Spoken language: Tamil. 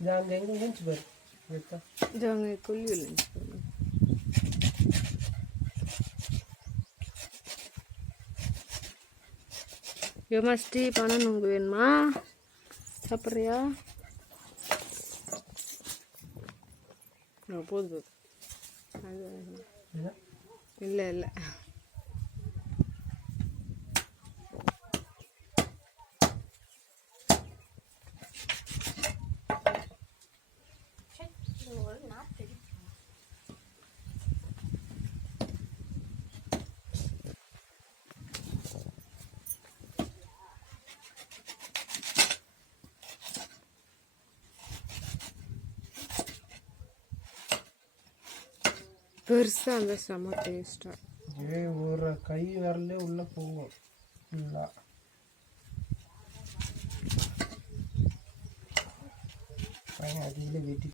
இது அங்கே எங்கே இருந்துச்சு பாரு ஜாங்க கொல்லி விழுந்துச்சு யோமாஸ்டி பணம் உங்க வேணுமா? சாப்பிட்றியா? போதும் போதும். அது இல்லை இல்லை இது ஒரு நாற்று பெருசாக அந்த செம்ம டேஸ்ட்டாக ஏ ஒரு கை விரலே உள்ளே போகும். இல்லை. பையன் அதில் வெட்டி